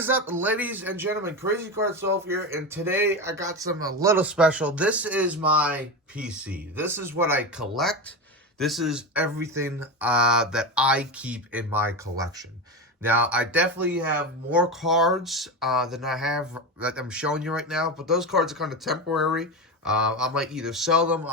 is up, ladies and gentlemen? Crazy Card Solve here, and today I got something a little special. This is my PC. This is what I collect. This is everything that I keep in my collection. Now, I definitely have more cards than I have that I'm showing you right now, but those cards are kind of temporary. I might either sell them,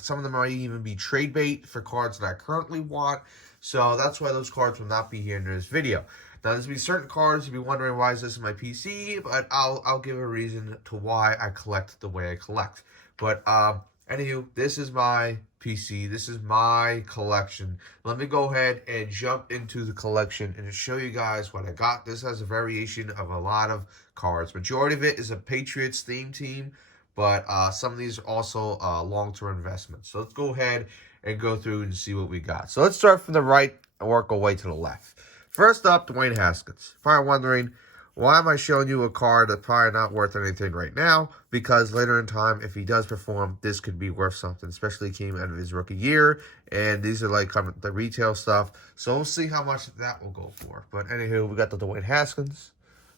some of them might even be trade bait for cards that I currently want. So that's why those cards will not be here in this video. Now, there's be certain cards you'll be wondering why is this in my PC, but I'll give a reason to why I collect the way I collect. But anywho, this is my PC. This is my collection. Let me go ahead and jump into the collection and show you guys what I got. This has a variation of a lot of cards. Majority of it is a Patriots theme team, but some of these are also long-term investments. So let's go ahead and go through and see what we got. So let's start from the right and work our way to the left. First up, Dwayne Haskins. Probably wondering, why am I showing you a card that's probably not worth anything right now? Because later in time, if he does perform, this could be worth something, especially he came out of his rookie year. And these are like kind of the retail stuff. So we'll see how much that will go for. But anywho, we got the Dwayne Haskins.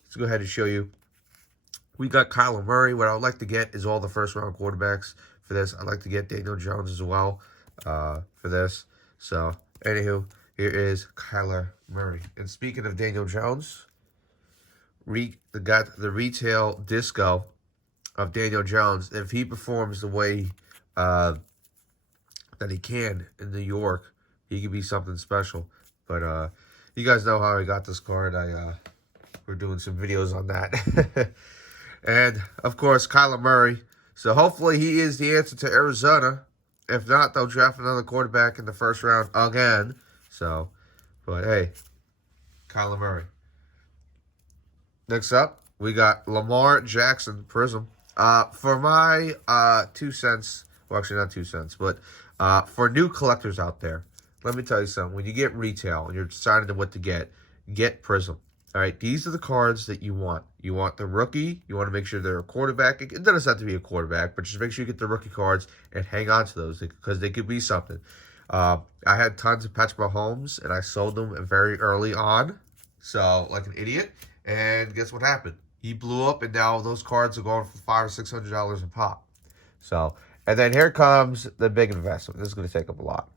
Let's go ahead and show you. We got Kyler Murray. What I would like to get is all the first-round quarterbacks for this. I'd like to get Daniel Jones as well for this. So, anywho, here is Kyler Murray. And speaking of Daniel Jones, got the retail disco of Daniel Jones. If he performs the way that he can in New York, he could be something special. But you guys know how I got this card. We're doing some videos on that. And, of course, Kyler Murray. So, hopefully, he is the answer to Arizona. If not, they'll draft another quarterback in the first round again. So, but hey, Kyler Murray. Next up, we got Lamar Jackson Prism. For my 2 cents, well, actually not 2 cents, but for new collectors out there, let me tell you something. When you get retail and you're deciding on what to get Prism. All right, these are the cards that you want. You want the rookie. You want to make sure they're a quarterback. It doesn't have to be a quarterback, but just make sure you get the rookie cards and hang on to those because they could be something. I had tons of Patrick Mahomes, and I sold them very early on, so like an idiot. And guess what happened? He blew up, and now those cards are going for $500 or $600 a pop. So, and then here comes the big investment. This is going to take up a lot.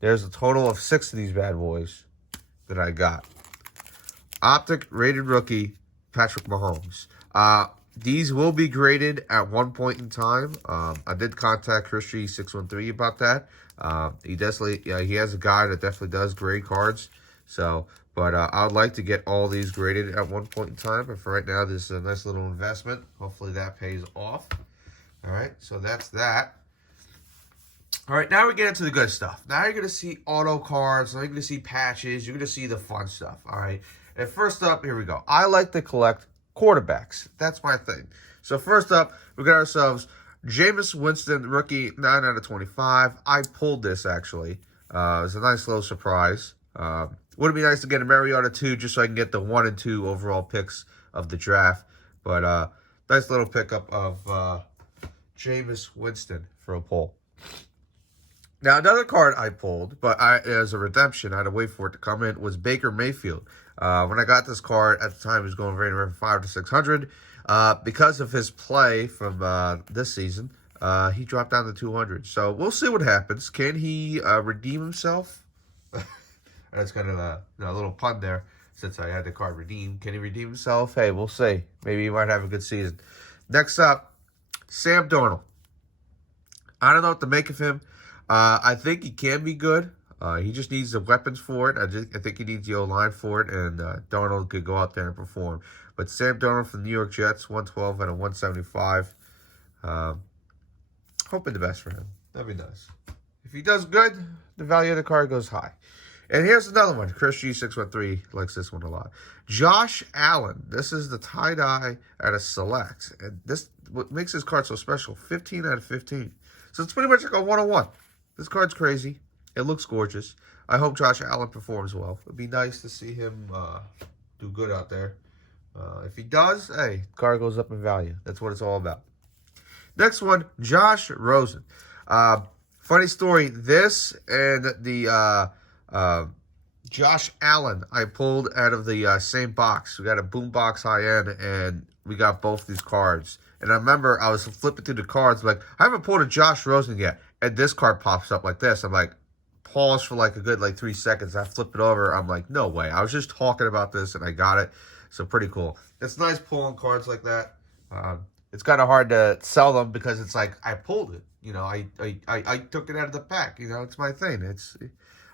There's a total of 6 of these bad boys that I got. Optic rated rookie Patrick Mahomes. These will be graded at one point in time. I did contact Christy613 about that. He has a guy that definitely does grade cards. So, but I would like to get all these graded at one point in time. But for right now, this is a nice little investment. Hopefully that pays off. All right, so that's that. All right, now we get into the good stuff. Now you're going to see auto cards. Now you're going to see patches. You're going to see the fun stuff. All right. And first up, here we go. I like to collect quarterbacks. That's my thing. So first up, we got ourselves Jameis Winston, rookie, 9 out of 25. I pulled this, actually. It was a nice little surprise. Would it be nice to get a Mariota 2 just so I can get the 1 and 2 overall picks of the draft. But nice little pickup of Jameis Winston for a pull. Now, another card I pulled, but as a redemption, I had to wait for it to come in, was Baker Mayfield. When I got this card, at the time, it was going right around 500 to 600. Because of his play from this season, he dropped down to 200. So, we'll see what happens. Can he redeem himself? That's kind of a little pun there, since I had the card redeemed. Can he redeem himself? Hey, we'll see. Maybe he might have a good season. Next up, Sam Donal. I don't know what to make of him. I think he can be good. He just needs the weapons for it. I think he needs the O-line for it, and Donald could go out there and perform. But Sam Donald from the New York Jets, 112 out of 175. Hoping the best for him. That'd be nice. If he does good, the value of the card goes high. And here's another one. Chris G613 likes this one a lot. Josh Allen. This is the tie-dye at a select. And this what makes this card so special. 15 out of 15. So it's pretty much like a 101. This card's crazy. It looks gorgeous. I hope Josh Allen performs well. It'd be nice to see him do good out there. If he does, hey, card goes up in value. That's what it's all about. Next one, Josh Rosen. Funny story. This and the Josh Allen, I pulled out of the same box. We got a boombox high end, and we got both these cards. And I remember I was flipping through the cards, like, I haven't pulled a Josh Rosen yet. And this card pops up like this. I'm like, pause for like a good 3 seconds. I flip it over. I'm like, no way. I was just talking about this, and I got it. So pretty cool. It's nice pulling cards like that. It's kind of hard to sell them because it's like, I pulled it. I took it out of the pack. It's my thing.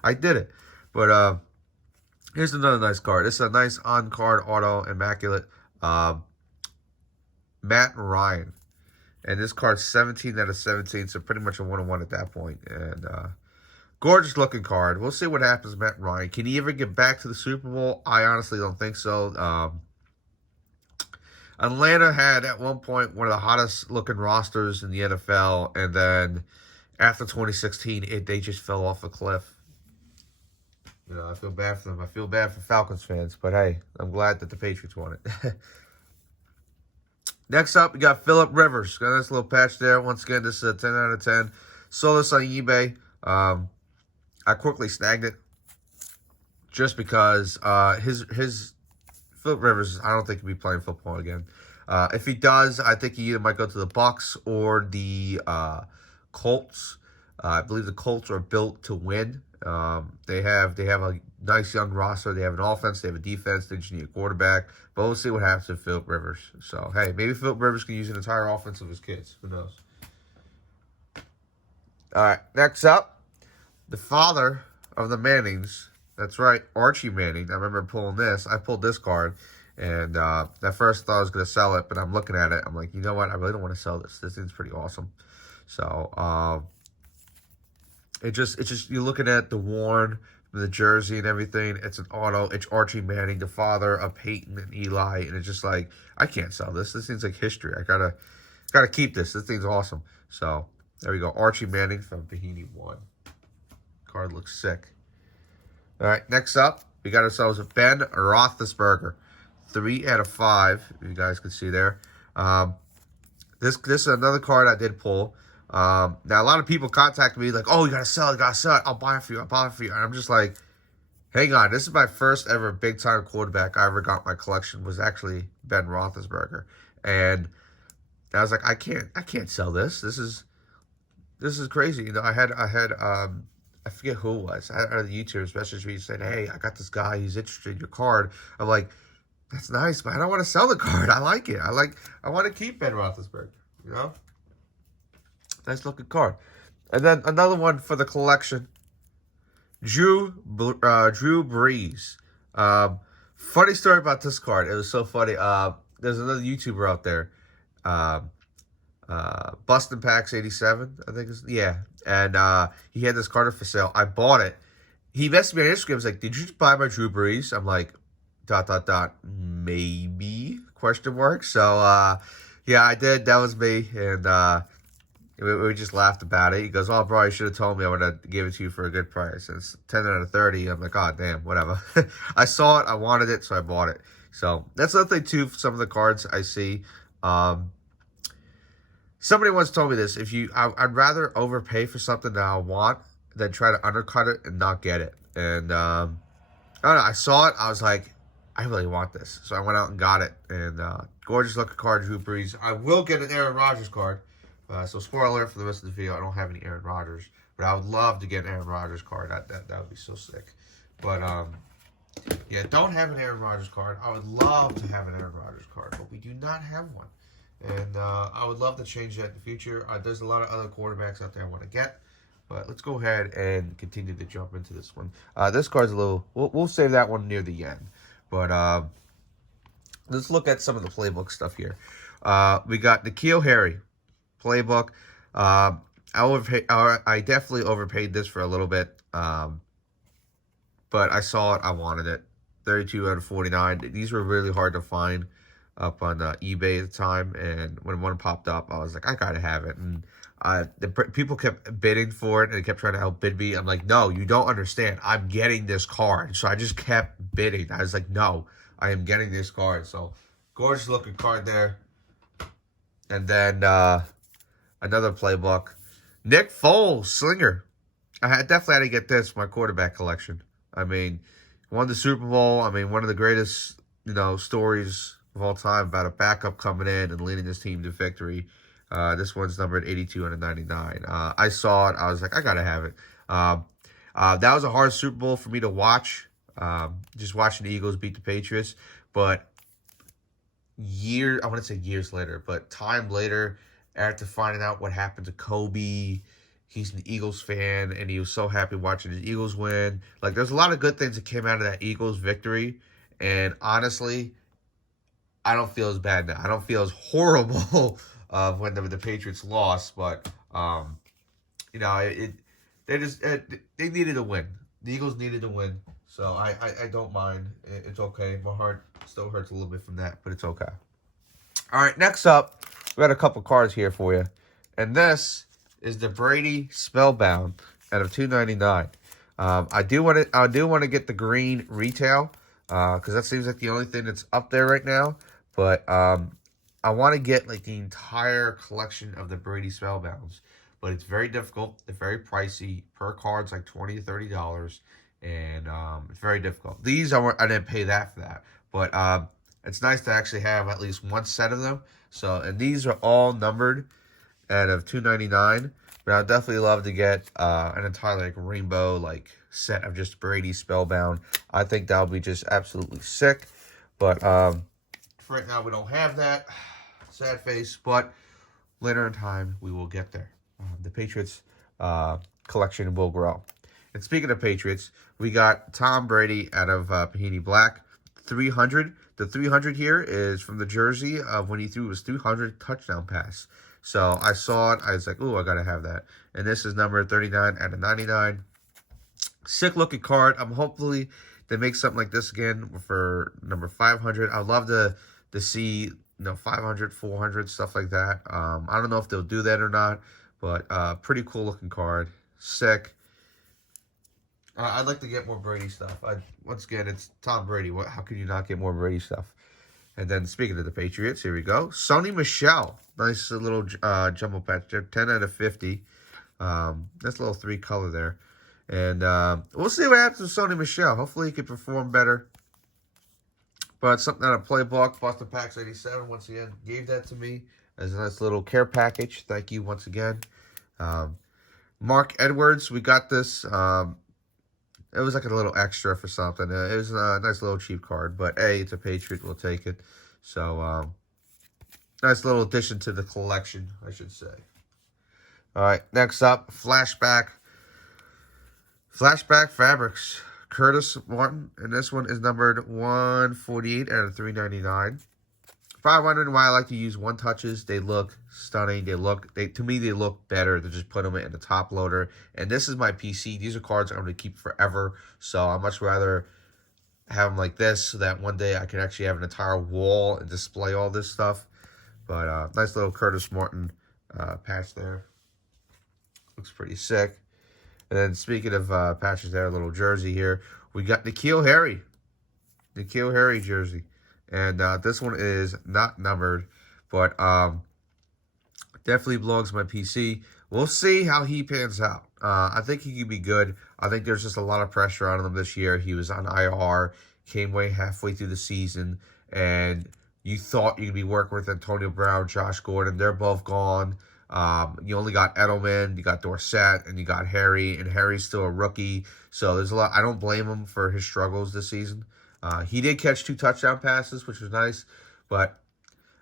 I did it. But here's another nice card. This is a nice on-card auto immaculate Matt Ryan. And this card's 17 out of 17, so pretty much a 1-on-1 at that point. And gorgeous looking card. We'll see what happens with Matt Ryan. Can he ever get back to the Super Bowl? I honestly don't think so. Atlanta had at one point one of the hottest looking rosters in the NFL, and then after 2016, they just fell off a cliff. I feel bad for them. I feel bad for Falcons fans, but hey, I'm glad that the Patriots won it. Next up, we got Phillip Rivers. Got a nice little patch there. Once again, this is a 10 out of 10. Sold this on eBay. I quickly snagged it just because his Phillip Rivers, I don't think he'll be playing football again. If he does, I think he either might go to the Bucs or the Colts. I believe the Colts are built to win. They have a nice young roster. They have an offense. They have a defense. They just need a quarterback. But we'll see what happens with Phillip Rivers. So, hey, maybe Phillip Rivers can use an entire offense of his kids. Who knows? All right, next up, the father of the Mannings. That's right, Archie Manning. I remember pulling this. I pulled this card, and at first I thought I was going to sell it, but I'm looking at it. I'm like, you know what? I really don't want to sell this. This thing's pretty awesome. So, It just you're looking at the worn, the jersey and everything. It's an auto. It's Archie Manning, the father of Peyton and Eli, and it's just like, I can't sell this. This thing's like history. I gotta keep this. This thing's awesome. So there we go, Archie Manning from Bahini 1. Card looks sick. All right, next up we got ourselves a Ben Roethlisberger, 3 out of 5. You guys can see there. This is another card I did pull. Now, a lot of people contact me like, oh, you gotta sell it, I'll buy it for you, And I'm just like, hang on, this is my first ever big-time quarterback I ever got in my collection was actually Ben Roethlisberger. And I was like, I can't sell this. This is crazy. I had I forget who it was. I had a YouTuber message me and said, hey, I got this guy, he's interested in your card. I'm like, that's nice, but I don't want to sell the card. I like it. I want to keep Ben Roethlisberger, Nice looking card. And then another one for the collection. Drew Brees. Funny story about this card. It was so funny. There's another YouTuber out there. Bustin' Packs 87, I think it's, yeah. And he had this card for sale. I bought it. He messaged me on Instagram. He was like, did you just buy my Drew Brees? I'm like, ... maybe? ? So, yeah, I did. That was me. And we just laughed about it. He goes, oh, bro, you should have told me. I would have given it to you for a good price. And it's 10 out of 30. I'm like, oh, damn, whatever. I saw it. I wanted it, so I bought it. So that's another thing, too, for some of the cards I see. Somebody once told me this. I'd rather overpay for something that I want than try to undercut it and not get it. And I don't know. I saw it. I was like, I really want this. So I went out and got it. And gorgeous looking card, Drew Brees. I will get an Aaron Rodgers card. So spoiler alert for the rest of the video, I don't have any Aaron Rodgers, but I would love to get an Aaron Rodgers card. That would be so sick. But yeah, don't have an Aaron Rodgers card. I would love to have an Aaron Rodgers card, but we do not have one. And I would love to change that in the future. There's a lot of other quarterbacks out there I want to get, but let's go ahead and continue to jump into this one. This card's a little. We'll save that one near the end, but let's look at some of the playbook stuff here. We got N'Keal Harry. Playbook. I definitely overpaid this for a little bit, but I saw it. I wanted it. 32 out of 49. These were really hard to find up on eBay at the time, and when one popped up, I was like, I gotta have it. And people kept bidding for it, and they kept trying to outbid me. I'm like, no, you don't understand. I'm getting this card. So I just kept bidding. I was like, no, I am getting this card. So gorgeous looking card there. And then another playbook. Nick Foles, slinger. I definitely had to get this for my quarterback collection. I mean, Won the Super Bowl. I mean, one of the greatest, stories of all time about a backup coming in and leading his team to victory. This one's numbered 82 out of 99. I saw it. I was like, I got to have it. That was a hard Super Bowl for me to watch. Just watching the Eagles beat the Patriots. But I want to say years later, but time later, after finding out what happened to Kobe, he's an Eagles fan, and he was so happy watching the Eagles win. Like, there's a lot of good things that came out of that Eagles victory, and honestly, I don't feel as bad now. I don't feel as horrible when the Patriots lost, but they needed a win. The Eagles needed to win, so I don't mind. It's okay. My heart still hurts a little bit from that, but it's okay. All right, next up, we got a couple cards here for you, and this is the Brady Spellbound out of $2.99. I do want to get the green retail because that seems like the only thing that's up there right now. But I want to get like the entire collection of the Brady Spellbounds, but it's very difficult. It's very pricey. Per card's like $20 to $30, and it's very difficult. These I didn't pay that for that, but it's nice to actually have at least one set of them. So, and these are all numbered out of $2.99. But I'd definitely love to get an entire rainbow set of just Brady Spellbound. I think that would be just absolutely sick. But for right now, we don't have that. Sad face. But later in time, we will get there. The Patriots collection will grow. And speaking of Patriots, we got Tom Brady out of Panini Black. 300. The 300 here is from the jersey of when he threw his 300 touchdown pass. So I saw it. I was like, ooh, I got to have that. And this is number 39 out of 99. Sick looking card. I'm hopefully they make something like this again for number 500. I'd love to see 500, 400, stuff like that. I don't know if they'll do that or not, but pretty cool looking card. Sick. I'd like to get more Brady stuff. Once again, it's Tom Brady. How can you not get more Brady stuff? And then speaking of the Patriots, here we go. Sony Michelle. Nice little jumbo patch there. 10 out of 50. That's a little 3 color there. And we'll see what happens with Sony Michelle. Hopefully he can perform better. But something out of Playbook, Boston Packs 87, once again, gave that to me as a nice little care package. Thank you once again. Mark Edwards, we got this. It was like a little extra for something. It was a nice little cheap card. But, hey, it's a Patriot. We'll take it. So, nice little addition to the collection, I should say. All right, next up, Flashback Fabrics. Curtis Martin, and this one is numbered 148 out of 399. 500, why I like to use one touches. They look stunning. To me, they look better to just put them in the top loader. And this is my PC. These are cards I'm going to keep forever. So I'd much rather have them like this so that one day I can actually have an entire wall and display all this stuff. But nice little Curtis Martin patch there. Looks pretty sick. And then speaking of patches there, a little jersey here. We got N'Keal Harry jersey. And this one is not numbered, but definitely belongs to my PC. We'll see how he pans out. I think he could be good. I think there's just a lot of pressure on him this year. He was on IR, came way halfway through the season, and you thought you could be working with Antonio Brown, Josh Gordon. They're both gone. You only got Edelman, you got Dorsett, and you got Harry, and Harry's still a rookie. So there's a lot. I don't blame him for his struggles this season. He did catch 2 touchdown passes, which was nice, but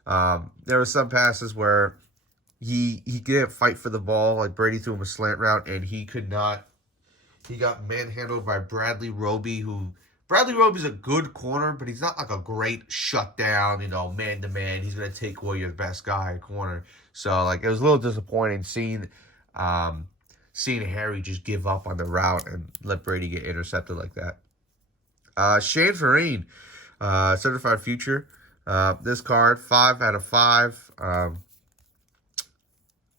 there were some passes where he didn't fight for the ball. Like Brady threw him a slant route, and he could not. He got manhandled by Bradley Roby, Bradley Roby's a good corner, but he's not like a great shutdown, man-to-man. He's going to take away your best guy at corner. So, it was a little disappointing seeing Harry just give up on the route and let Brady get intercepted like that. Shane Vereen, Certified Future. This card, 5 out of 5.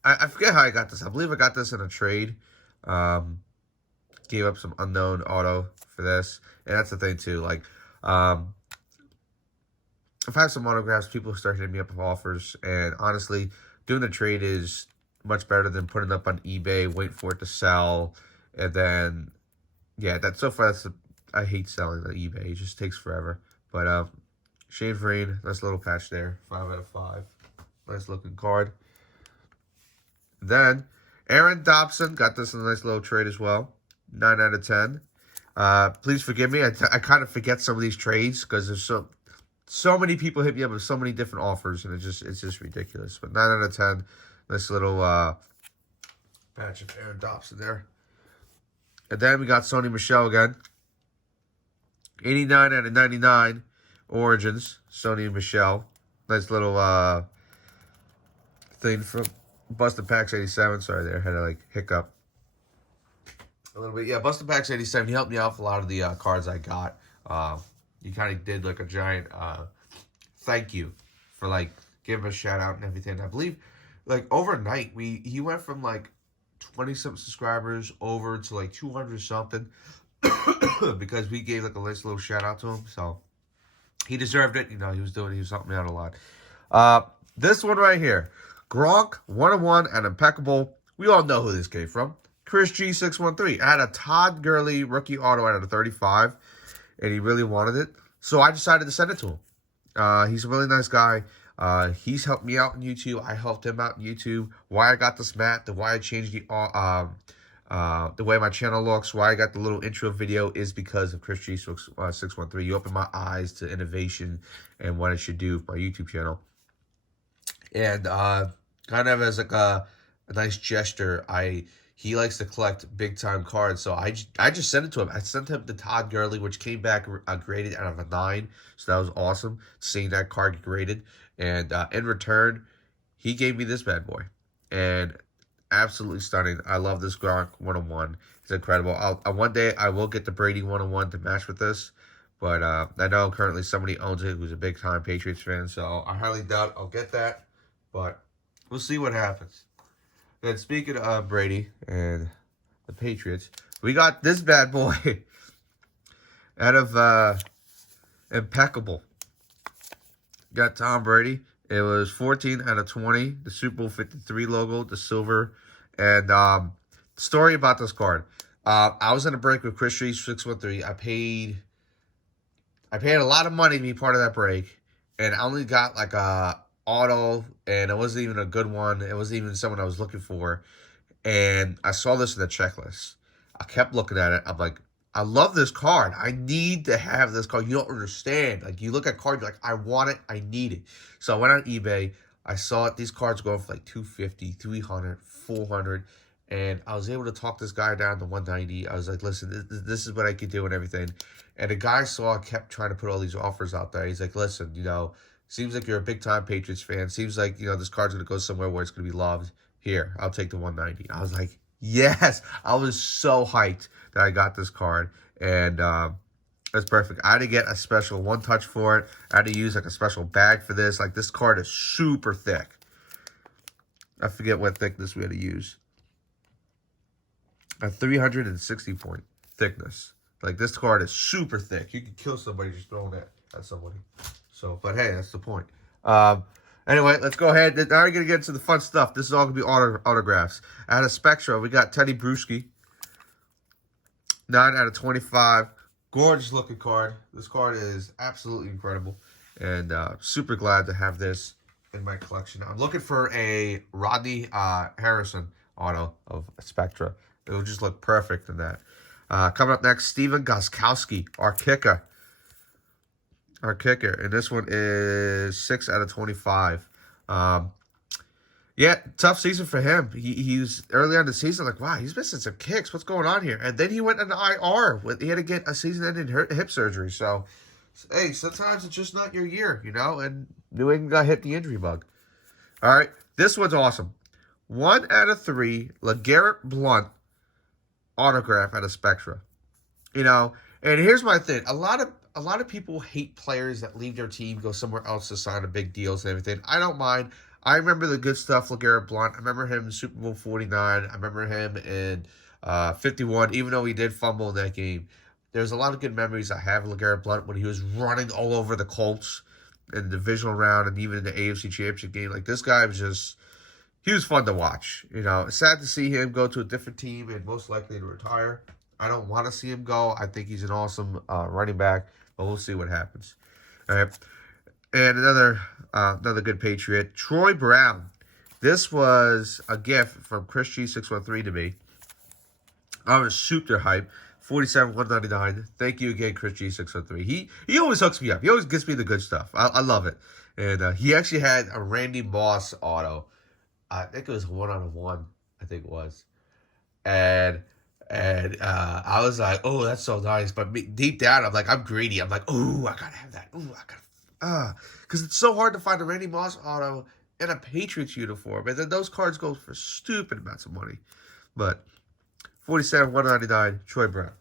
I forget how I got this. I believe I got this in a trade. Gave up some unknown auto for this. And that's the thing, too. I've had some autographs. People start hitting me up with offers. And honestly, doing the trade is much better than putting it up on eBay, waiting for it to sell. And then, yeah, so far, that's I hate selling on eBay. It just takes forever. But Shane Vereen, nice little patch there. 5 out of 5. Nice looking card. Then Aaron Dobson got this in a nice little trade as well. 9 out of 10. Please forgive me. I kind of forget some of these trades because there's so many people hit me up with so many different offers, and it's just ridiculous. But 9 out of 10. Nice little patch of Aaron Dobson there. And then we got Sony Michelle again. 89 out of 99. Origins. Sony Michelle. Nice little thing from Busted Packs 87. Sorry there. Had a hiccup. A little bit. Yeah, Busted Packs 87. He helped me out with a lot of the cards I got. He kind of did a giant thank you for giving a shout out and everything. I believe overnight he went from 20-something subscribers over to 200 something because we gave a nice little shout out to him. So he deserved it. He was helping me out a lot. This one right here, Gronk 101 and impeccable. We all know who this came from. Chris G613. I had a Todd Gurley rookie auto out of 35, and he really wanted it, so I decided to send it to him. He's a really nice guy. He's helped me out on YouTube. I helped him out on YouTube. Why I got this mat, why I changed the way my channel looks, why I got the little intro video is because of Chris G613. You opened my eyes to innovation and what I should do for my YouTube channel. And kind of as a nice gesture, he likes to collect big time cards, so I just sent it to him. I sent him the Todd Gurley, which came back graded out of a 9, so that was awesome seeing that card get graded. And in return, he gave me this bad boy, and absolutely stunning. I love this Gronk 101. It's incredible. One day I will get the Brady 101 to match with this, but I know currently somebody owns it who's a big time Patriots fan, so I highly doubt I'll get that, but we'll see what happens. And speaking of Brady and the Patriots, we got this bad boy out of impeccable. Got Tom Brady. It was 14 out of 20. The Super Bowl 53 logo, the silver. And story about this card. I was in a break with Chris Street 613. I paid a lot of money to be part of that break, and I only got a auto, and it wasn't even a good one. It wasn't even someone I was looking for. And I saw this in the checklist. I kept looking at it. I'm like, I love this card. I need to have this card. You don't understand. You look at cards, you're like, I want it. I need it. So I went on eBay. I saw it. These cards going for $250, $300, $400. And I was able to talk this guy down to $190. I was like, listen, this is what I could do and everything. And the guy kept trying to put all these offers out there. He's like, listen, seems like you're a big-time Patriots fan. Seems like, this card's going to go somewhere where it's going to be loved. Here, I'll take the 190. I was like, yes. I was so hyped that I got this card. And that's perfect. I had to get a special one-touch for it. I had to use a special bag for this. This card is super thick. I forget what thickness we had to use. A 360-point thickness. This card is super thick. You can kill somebody just throwing that at somebody. So, but hey, that's the point. Anyway, let's go ahead. Now we're going to get into the fun stuff. This is all going to be autographs. Out of Spectra, we got Tedy Bruschi. 9 out of 25. Gorgeous looking card. This card is absolutely incredible. And super glad to have this in my collection. I'm looking for a Rodney Harrison auto of Spectra. It'll just look perfect in that. Coming up next, Stephen Gostkowski, our kicker. Our kicker. And this one is 6 out of 25. Yeah, tough season for him. He was early on in the season wow, he's missing some kicks. What's going on here? And then he went into IR. He had to get a season-ending hip surgery. So, hey, sometimes it's just not your year, and New England got hit the injury bug. All right, this one's awesome. 1 out of 3, Legarrette Blount autograph out of Spectra. And here's my thing. A lot of people hate players that leave their team, go somewhere else to sign a big deals and everything. I don't mind. I remember the good stuff, Legarrette Blount. I remember him in Super Bowl 49. I remember him in 51, even though he did fumble in that game. There's a lot of good memories I have of Legarrette Blount when he was running all over the Colts in the divisional round and even in the AFC Championship game. This guy was he was fun to watch. It's sad to see him go to a different team and most likely to retire. I don't want to see him go. I think he's an awesome running back, but we'll see what happens. All right. And another good Patriot, Troy Brown. This was a gift from Chris G613 to me. I was super hyped. 47,199. Thank you again, Chris G613. He always hooks me up. He always gets me the good stuff. I love it. And he actually had a Randy Moss auto. I think it was 1/1. I think it was. And I was like, oh, that's so nice. But deep down, I'm like, I'm greedy. I'm like, oh, I gotta have that. Oh, I gotta, because it's so hard to find a Randy Moss auto in a Patriots uniform, and then those cards go for stupid amounts of money. But 47,199, Troy Brown.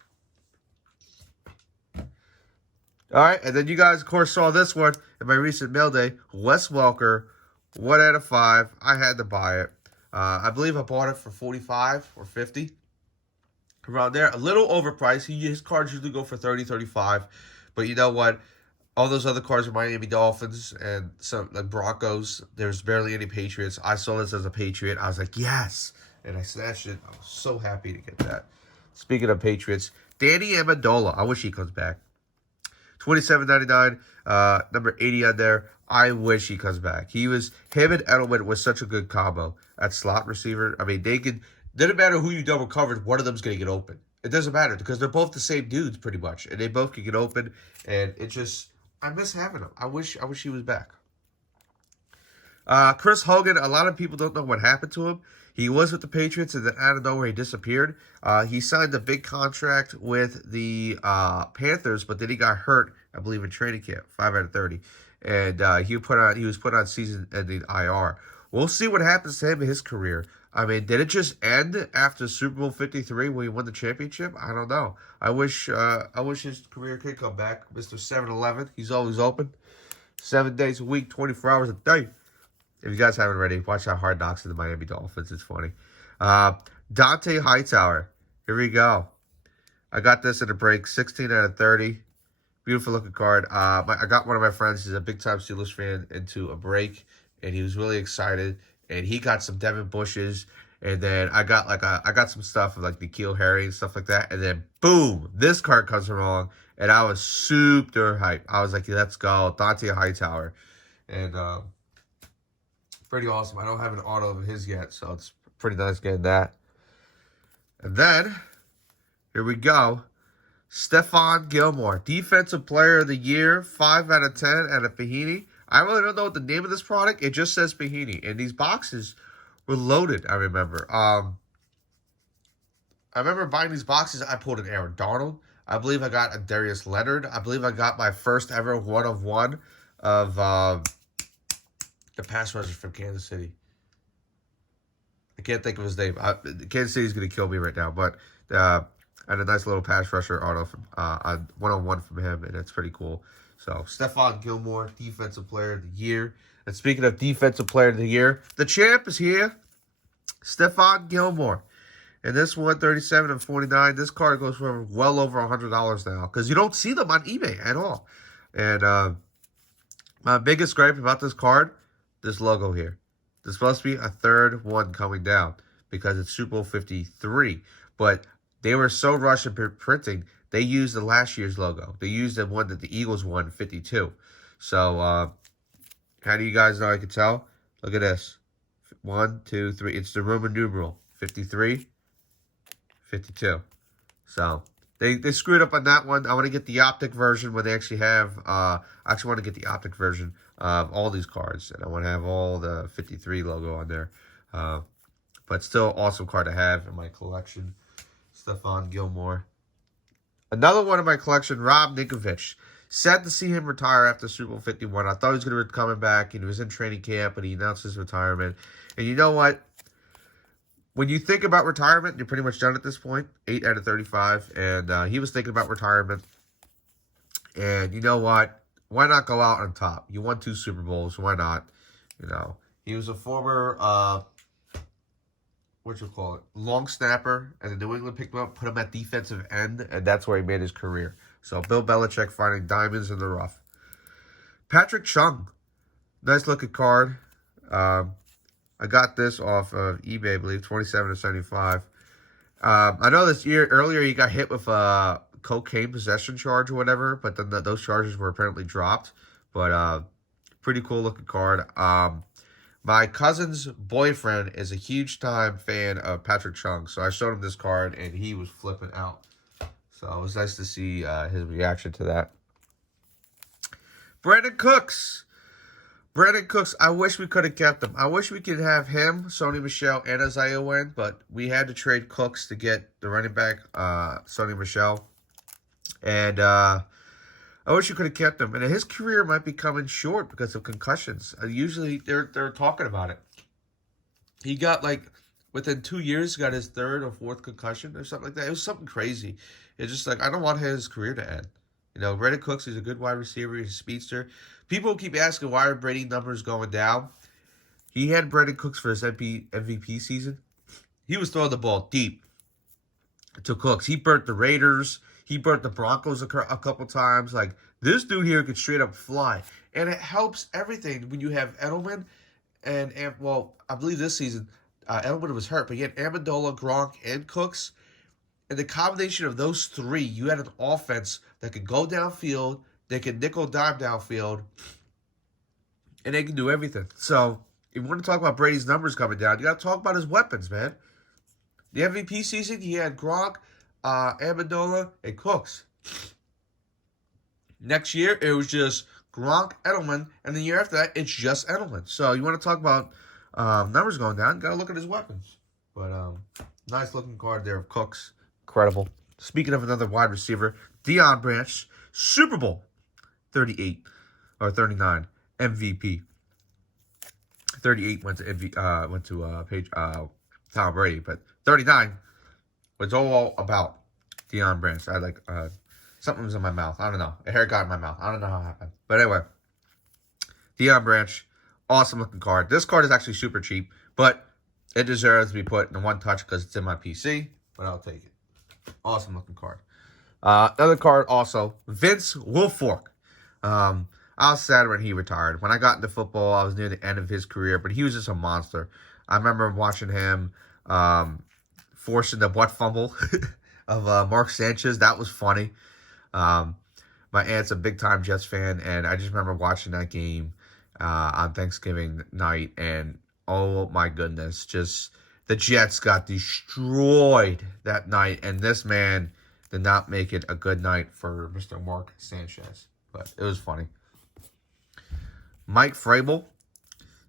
All right, and then you guys, of course, saw this one in my recent mail day. Wes Welker, 1/5. I had to buy it. I believe I bought it for 45 or 50. Around there. A little overpriced. His cards usually go for 30, 35. But you know what? All those other cards are Miami Dolphins and some like Broncos. There's barely any Patriots. I saw this as a Patriot. I was like, yes. And I snatched it. I was so happy to get that. Speaking of Patriots, Danny Amendola. I wish he comes back. $27.99, number 80 on there. I wish he comes back. Him and Edelman was such a good combo at slot receiver. I mean, didn't matter who you double covered, one of them's going to get open. It doesn't matter because they're both the same dudes pretty much. And they both can get open. And it just, I miss having him. I wish he was back. Chris Hogan, a lot of people don't know what happened to him. He was with the Patriots, and then out of nowhere, he disappeared. He signed a big contract with the Panthers, but then he got hurt, I believe, in training camp, 5/30. And he was put on season-ending IR. We'll see what happens to him in his career. I mean, did it just end after Super Bowl 53 when he won the championship? I don't know. I wish his career could come back. Mr. 7-Eleven, he's always open. 7 days a week, 24 hours a day. If you guys haven't already, watch out Hard Knocks of the Miami Dolphins. It's funny. Dante Hightower. Here we go. I got this in a break. 16/30. Beautiful looking card. I got one of my friends. He's a big-time Steelers fan into a break, and he was really excited. And he got some Devin Bushes. And then I got some stuff like N'Keal Harry and stuff like that. And then, boom, this card comes along. And I was super hyped. I was like, let's go. Dante Hightower. And, pretty awesome. I don't have an auto of his yet, so it's pretty nice getting that. And then, here we go. Stephon Gilmore, Defensive Player of the Year, 5/10 at a Fahini. I really don't know what the name of this product. It just says Fahini. And these boxes were loaded, I remember. I remember buying these boxes. I pulled an Aaron Donald. I believe I got a Darius Leonard. I believe I got my first ever 1/1 of the pass rusher from Kansas City. I can't think of his name. Kansas City's going to kill me right now, but I had a nice little pass rusher auto from, on 1/1 from him, and it's pretty cool. So, Stephon Gilmore, Defensive Player of the Year. And speaking of Defensive Player of the Year, the champ is here. Stephon Gilmore. And this 137/49, this card goes for well over $100 now, because you don't see them on eBay at all. And my biggest gripe about this card, this logo here. There's supposed to be a third one coming down because it's Super Bowl 53. But they were so rushed in printing, they used the last year's logo. They used the one that the Eagles won, 52. So, how do you guys know I could tell? Look at this. 1, 2, 3. It's the Roman numeral. 53, 52. So, they screwed up on that one. I want to get the optic version where they actually have... I actually want to get the optic version of all these cards. And I want to have all the 53 logo on there. But still awesome card to have in my collection. Stephon Gilmore. Another one in my collection, Rob Ninkovich. Sad to see him retire after Super Bowl 51. I thought he was going to be coming back, and he was in training camp, but he announced his retirement. And you know what? When you think about retirement, you're pretty much done at this point. 8/35, and he was thinking about retirement. And you know what? Why not go out on top? You won 2 Super Bowls. Why not? You know, he was a former, long snapper, and the New England picked him up, put him at defensive end, and that's where he made his career. So, Bill Belichick finding diamonds in the rough. Patrick Chung. Nice looking card. I got this off of eBay, I believe, 27/75. I know earlier he got hit with a cocaine possession charge or whatever, but then those charges were apparently dropped. But pretty cool looking card. My cousin's boyfriend is a huge time fan of Patrick Chung, so I showed him this card and he was flipping out. So it was nice to see his reaction to that. Brandon Cooks. I wish we could have kept him. I wish we could have him, Sony Michelle, and Isaiah Wynn, but we had to trade Cooks to get the running back, Sony Michelle. And I wish we could have kept him. And his career might be coming short because of concussions. Usually they're talking about it. He got within 2 years, got his third or fourth concussion or something like that. It was something crazy. It's just I don't want his career to end. Brandon Cooks is a good wide receiver. He's a speedster. People keep asking why are Brady numbers going down. He had Brandon Cooks for his MVP season. He was throwing the ball deep to Cooks. He burnt the Raiders. He burnt the Broncos a couple times. This dude here could straight up fly. And it helps everything when you have Edelman and I believe this season, Edelman was hurt, but you had Amendola, Gronk, and Cooks. And the combination of those three, you had an offense that could go downfield, they can nickel dime downfield, and they can do everything. So, if you want to talk about Brady's numbers coming down, you got to talk about his weapons, man. The MVP season, he had Gronk, Amendola, and Cooks. Next year, it was just Gronk, Edelman, and the year after that, it's just Edelman. So, you want to talk about numbers going down, you got to look at his weapons. But, nice looking card there of Cooks. Incredible. Speaking of another wide receiver, Deion Branch, Super Bowl 38 or 39 MVP. 38 went to Tom Brady, but 39 was all about Deion Branch. I something was in my mouth. I don't know. A hair got in my mouth. I don't know how it happened. But anyway, Deion Branch, awesome looking card. This card is actually super cheap, but it deserves to be put in one touch because it's in my PC, but I'll take it. Awesome looking card. Another card also, Vince Wilfork. I was sad when he retired. When I got into football, I was near the end of his career, but he was just a monster. I remember watching him forcing the butt fumble of Mark Sanchez. That was funny. My aunt's a big-time Jets fan, and I just remember watching that game on Thanksgiving night, and oh my goodness, just the Jets got destroyed that night, and this man did not make it a good night for Mr. Mark Sanchez. But it was funny. Mike Vrabel,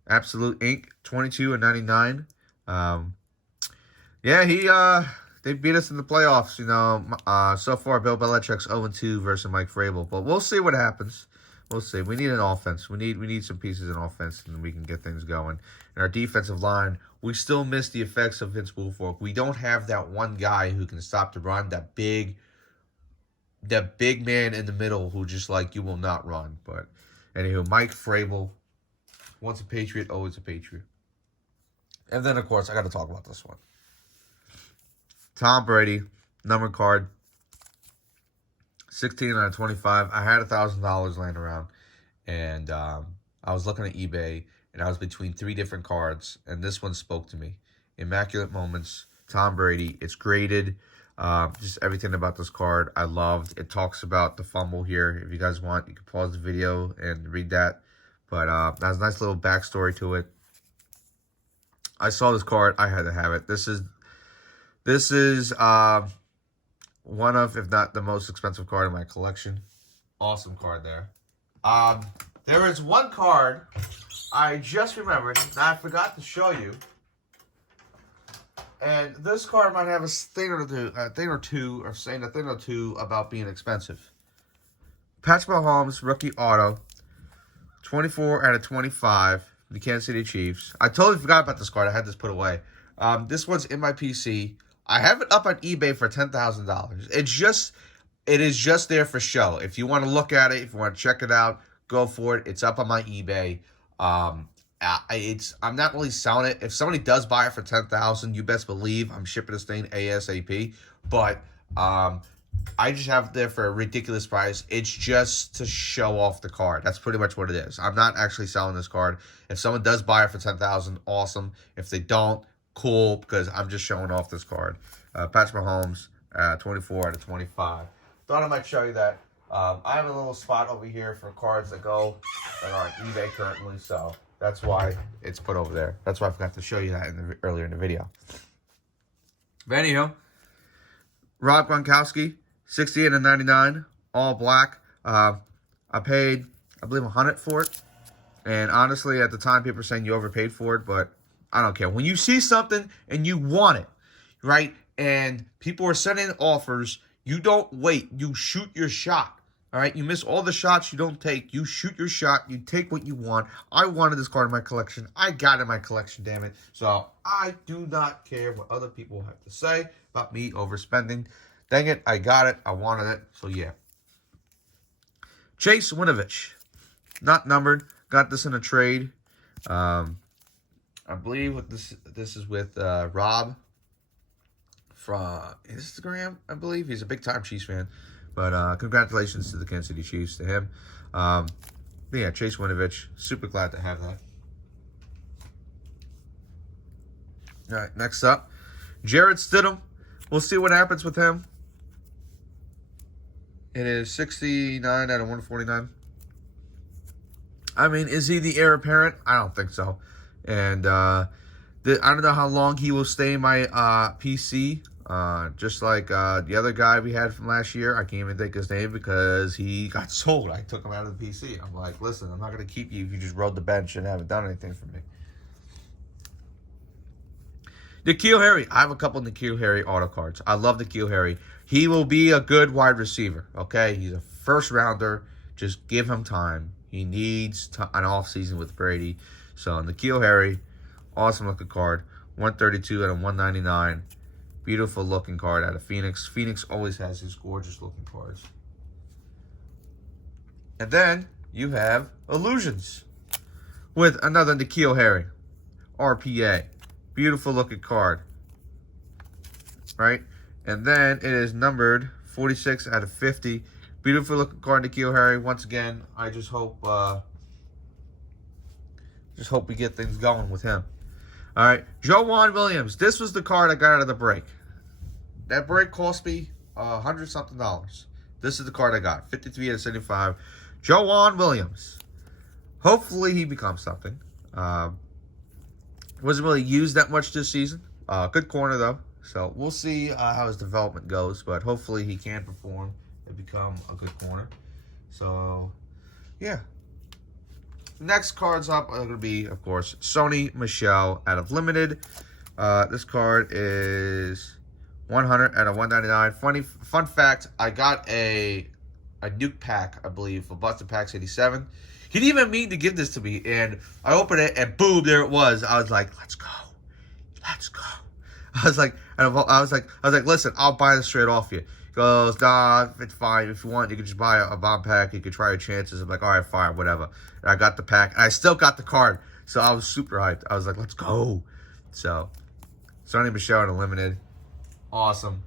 Absolute Inc., 22-99. They beat us in the playoffs. So far Bill Belichick's 0-2 versus Mike Vrabel, but we'll see what happens. We'll see. We need an offense. We need some pieces in offense, and we can get things going. And our defensive line, we still miss the effects of Vince Wilfork. We don't have that one guy who can stop the run, that big man in the middle who just you will not run. But anywho, Mike Vrabel, once a Patriot, always a Patriot. And then, of course, I got to talk about this one. Tom Brady, number card. 16 out of 25. I had $1,000 laying around, and I was looking at eBay, and I was between 3 different cards, and this one spoke to me. Immaculate Moments, Tom Brady. It's graded. Just everything about this card I loved. It talks about the fumble here. If you guys want, you can pause the video and read that. But that's a nice little backstory to it. I saw this card. I had to have it. This is one of, if not the most expensive card in my collection. Awesome card there. There is one card I just remembered that I forgot to show you. And this card might have a thing or two about being expensive. Patrick Mahomes, rookie auto. 24 out of 25. The Kansas City Chiefs. I totally forgot about this card. I had this put away. This one's in my PC. I have it up on eBay for $10,000. It is just there for show. If you want to look at it, if you want to check it out, go for it. It's up on my eBay. I'm not really selling it. If somebody does buy it for $10,000, you best believe I'm shipping this thing ASAP. But I just have it there for a ridiculous price. It's just to show off the card. That's pretty much what it is. I'm not actually selling this card. If someone does buy it for $10,000, awesome. If they don't, cool, because I'm just showing off this card. Patrick Mahomes, 24 out of 25. Thought I might show you that. I have a little spot over here for cards that are on eBay currently, so that's why it's put over there. That's why I forgot to show you that earlier in the video. But anyhow, Rob Gostkowski, 68 and 99, all black. I paid, I believe, $100 for it. And honestly, at the time, people were saying you overpaid for it, but I don't care. When you see something and you want it, right, and people are sending offers, you don't wait. You shoot your shot. All right, you miss all the shots you don't take. You shoot your shot. You take what you want. I wanted this card in my collection. I got it in my collection, damn it. So I do not care what other people have to say about me overspending. Dang it, I got it. I wanted it. So yeah. Chase Winovich, not numbered. Got this in a trade. I believe what this is with Rob from Instagram. I believe he's a big time Chiefs fan. But congratulations to the Kansas City Chiefs, to him. Yeah, Chase Winovich, super glad to have that. All right, next up, Jarrett Stidham. We'll see what happens with him. It is 69 out of 149. I mean, is he the heir apparent? I don't think so. And I don't know how long he will stay in my PC. Just like the other guy we had from last year. I can't even think his name because he got sold. I took him out of the PC. I'm like, listen, I'm not going to keep you if you just rode the bench and haven't done anything for me. N'Keal Harry. I have a couple of N'Keal Harry auto cards. I love N'Keal Harry. He will be a good wide receiver, okay? He's a first rounder. Just give him time. He needs an off season with Brady. So N'Keal Harry, awesome looking card. 132 out of 199. Beautiful looking card out of Phoenix. Phoenix always has these gorgeous looking cards. And then you have Illusions with another N'Keal Harry. RPA. Beautiful looking card. Right? And then it is numbered 46 out of 50. Beautiful looking card, N'Keal Harry. Once again, I just hope we get things going with him. All right, Juan Williams. This was the card I got out of the break. That break cost me $100-something. This is the card I got, 53 out of 75. Juan Williams. Hopefully he becomes something. Wasn't really used that much this season. Good corner though, so we'll see how his development goes. But hopefully he can perform and become a good corner. So yeah. Next cards up are going to be, of course, Sony Michelle out of Limited. This card is 100 out of 199. Fun fact, I got a nuke pack, I believe, for Busted Packs 87. He didn't even mean to give this to me, and I opened it, and boom, there it was. I was like, let's go. Let's go. I was like, listen, I'll buy this straight off you. He goes, nah, it's fine. If you want, you can just buy a bomb pack. You can try your chances. I'm like, all right, fine, whatever. And I got the pack. And I still got the card. So I was super hyped. I was like, let's go. So, Sony Michelle in a limited. Awesome.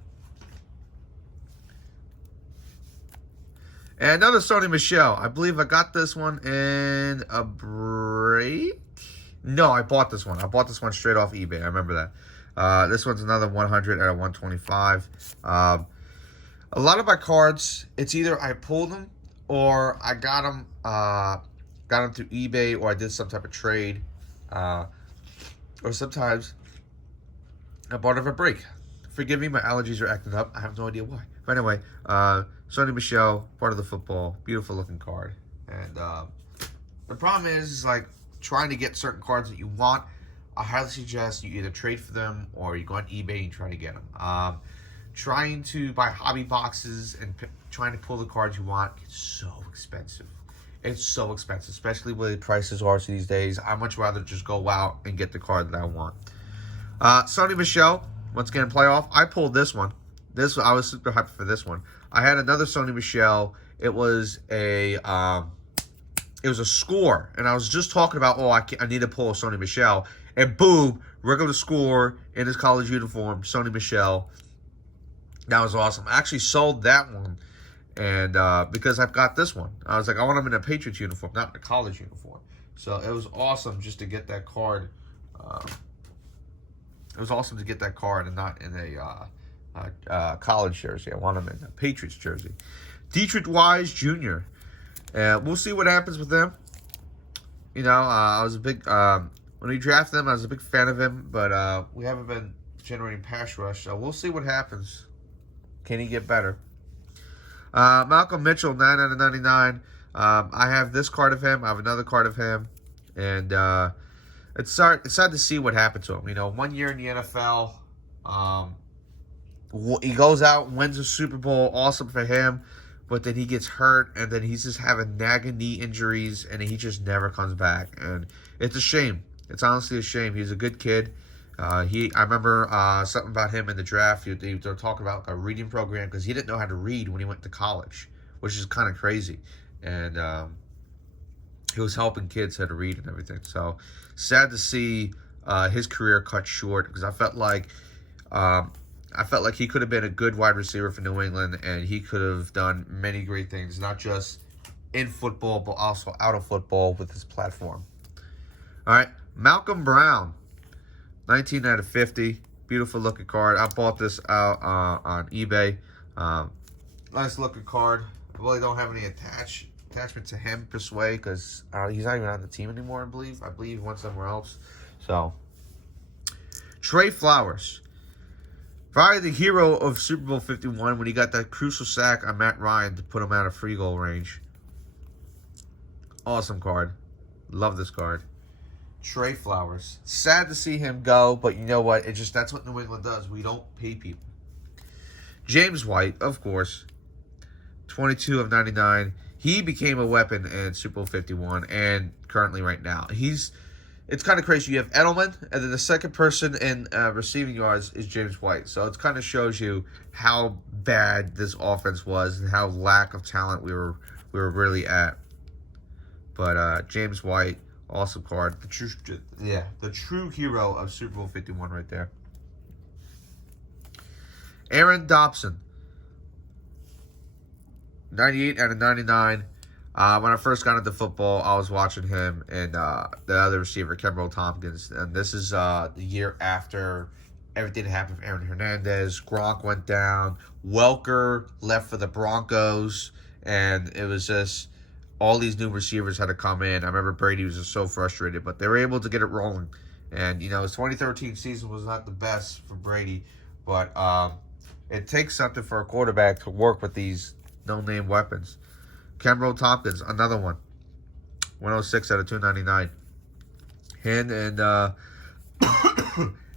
And another Sony Michelle. I believe I got this one in a break. No, I bought this one. I bought this one straight off eBay. I remember that. This one's another 100 out of 125. A lot of my cards, it's either I pulled them or I got them through eBay, or I did some type of trade, or sometimes I bought it for a break. Forgive me, my allergies are acting up. I have no idea why. But anyway, Sony Michelle, part of the football, beautiful looking card. And the problem is like trying to get certain cards that you want. I highly suggest you either trade for them or you go on eBay and try to get them. Trying to buy hobby boxes and trying to pull the cards you want, it's so expensive. It's so expensive, especially where the prices are these days. I'd much rather just go out and get the card that I want. Sony Michelle, once again, playoff. I pulled this one. I was super hyped for this one. I had another Sony Michelle. It was a score, and I was just talking about, I need to pull a Sony Michelle, and boom, regular score in his college uniform, Sony Michelle. That was awesome. I actually sold that one, and because I've got this one, I was like, I want him in a Patriots uniform, not in a college uniform. So it was awesome just to get that card. It was awesome to get that card and not in a college jersey. I want him in a Patriots jersey. Dietrich Wise Jr. We'll see what happens with him. You know, I was a big when we drafted him, I was a big fan of him, but we haven't been generating pass rush, so we'll see what happens. Can he get better? Malcolm Mitchell, 9/99. I have this card of him. I have another card of him, and it's sad to see what happened to him. You know, 1 year in the NFL, he goes out and wins a Super Bowl. Awesome for him. But then he gets hurt, and then he's just having nagging knee injuries, and he just never comes back. And it's a shame. It's honestly a shame. He's a good kid. I remember something about him in the draft. They were talking about a reading program because he didn't know how to read when he went to college, which is kind of crazy. And he was helping kids how to read and everything. So sad to see his career cut short because I felt like he could have been a good wide receiver for New England, and he could have done many great things, not just in football, but also out of football with his platform. All right, Malcolm Brown, 19/50. Beautiful looking card. I bought this out on eBay. Nice looking card. I really don't have any attachment to him per se because he's not even on the team anymore, I believe. I believe he went somewhere else. So, Trey Flowers. Probably the hero of Super Bowl 51 when he got that crucial sack on Matt Ryan to put him out of free goal range. Awesome card. Love this card. Trey Flowers. Sad to see him go, but you know what? That's what New England does. We don't pay people. James White, of course. 22/99. He became a weapon in Super Bowl 51 and currently right now. It's kind of crazy. You have Edelman, and then the second person in receiving yards is James White. So it kind of shows you how bad this offense was and how lack of talent we were really at. But James White, awesome card. The true hero of Super Bowl 51 right there. Aaron Dobson, 98/99. When I first got into football, I was watching him and the other receiver, Kenbrell Tompkins. And this is the year after everything that happened with Aaron Hernandez. Gronk went down. Welker left for the Broncos. And it was just all these new receivers had to come in. I remember Brady was just so frustrated. But they were able to get it rolling. And, you know, his 2013 season was not the best for Brady. But it takes something for a quarterback to work with these no-name weapons. Kenbrell Tompkins, another one. 106/299. Him and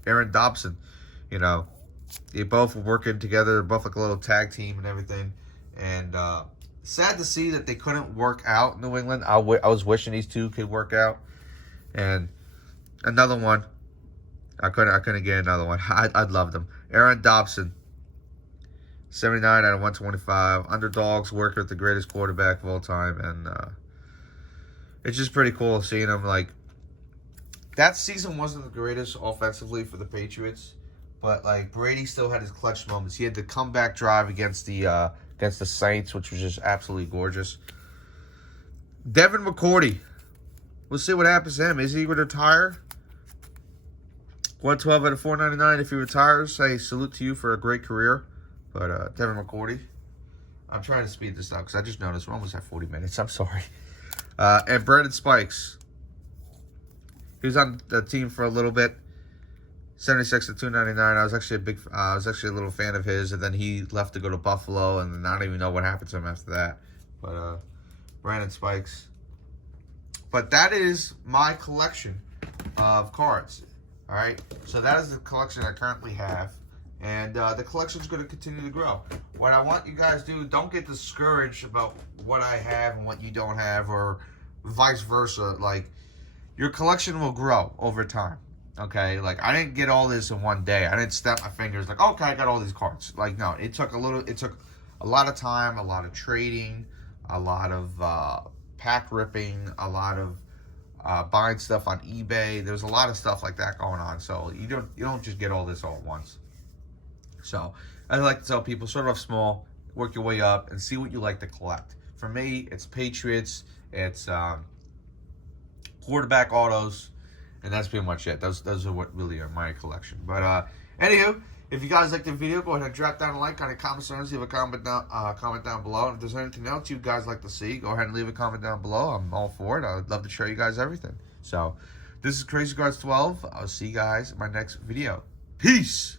Aaron Dobson, you know, they both were working together, both like a little tag team and everything. And sad to see that they couldn't work out in New England. I was wishing these two could work out. And another one, I couldn't get another one. I'd love them. Aaron Dobson. 79/125. Underdogs work with the greatest quarterback of all time. And it's just pretty cool seeing him. Like, that season wasn't the greatest offensively for the Patriots. But, like, Brady still had his clutch moments. He had the comeback drive against the Saints, which was just absolutely gorgeous. Devin McCourty. We'll see what happens to him. Is he going to retire? 112/499. If he retires, hey, salute to you for a great career. But Devin McCourty, I'm trying to speed this up because I just noticed we're almost at 40 minutes. I'm sorry. And Brandon Spikes. He was on the team for a little bit. 76/299. I was actually a little fan of his, and then he left to go to Buffalo, and then I don't even know what happened to him after that. But Brandon Spikes. But that is my collection of cards. All right. So that is the collection I currently have. And the collection is going to continue to grow. What I want you guys to do, don't get discouraged about what I have and what you don't have, or vice versa. Like, your collection will grow over time. Okay? Like, I didn't get all this in one day. I didn't snap my fingers like, okay, I got all these cards. Like, no, it took a lot of time, a lot of trading, a lot of pack ripping, a lot of buying stuff on eBay. There's a lot of stuff like that going on. So you don't just get all this all at once. So I like to tell people, start off small, work your way up, and see what you like to collect. For me, it's Patriots, it's quarterback autos, and that's pretty much it. Those are what really are my collection. But anywho, If you guys liked the video, go ahead and drop down a like on the comment section. Leave a comment down below. And if there's anything else you guys like to see, go ahead and leave a comment down below. I'm all for it. I'd love to show you guys everything. So, this is Crazy Cards 12. I'll see you guys in my next video. Peace!